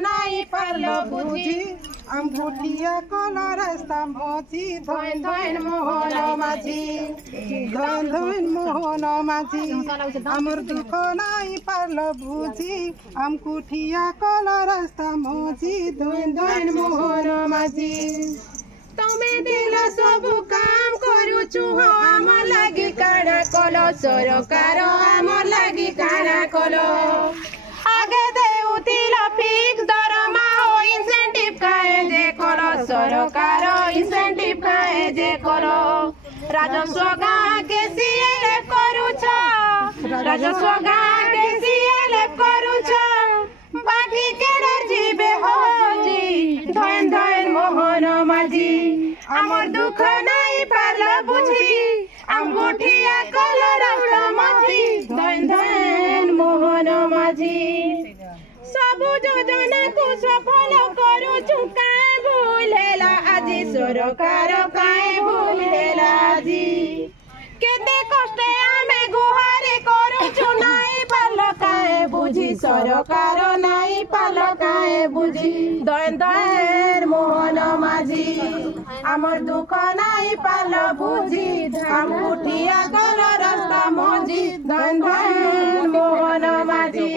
नहीं पारलो बुझी अंगूठिया कला रास्ता मोची धन धन मोहन माझी धन धन मोहन माझी आमर दुख नहीं पारलो बुझी अंगूठिया कला रास्ता मोची धन धन मोहन माझी तमे दिल सब काम करूछु आमर लागी काना कलो सरकार आमर लागी काना कलो आगे देउथिला फिक्स दरमा हो इंसेंटिव काहे जे करो सरकार इंसेंटिव काहे जे करो राजस्व गाँ के सीएल करूछ राजस्व गाँ के सीएल करूछ बाकी केडा जीवे होजी धन धन मोहन माझी आमर दुख नहीं पारलो बुझी अंगूठिया कलर माझी धन धन मोहन माझी सब योजना को सफल करूछु काहे भूलेला आजी सरकार काहे भूलेला आजी केते कष्टे आमे गुहारी करूछु नहीं पारलो काहे बुझी सरकार नहीं पारलो काहे बुझी धन धन मोहन माझी आमर दुख नहीं पारलो बुझी अंगूठिया कलर रास्ता माझी धन धन मोहन माझी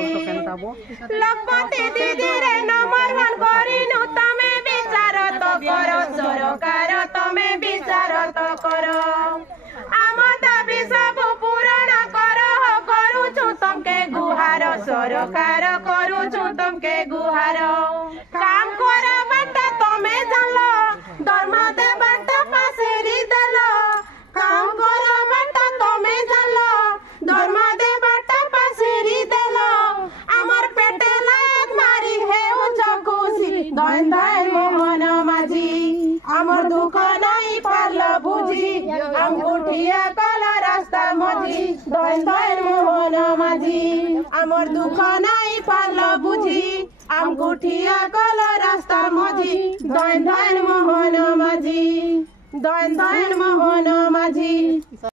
लखपति दीदी रे नंबर 1 करिनु तमे विचार तो करो सरकार तमे विचार तो करो आम दाबी सब पूरण करूछु तमके गुहार सरकार करूछु तमके गुहार काम कर बाटा तमे जानो दरमा दे बाटा पासेरी देलो काम कर बाटा तमे जानो दरमा दे बाटा पासेरी देलो आमर पेटे लात मारी हे खुशी धन धन मोहन माझी आमर दुख नहीं पारलो बुझी अंगूठिया कला रास्ता माझी धन धन मोहन माझी आमर दुख नहीं पारलो बुझी अंगूठिया कला रास्ता माझी धन धन मोहन माझी धन धन मोहन माझी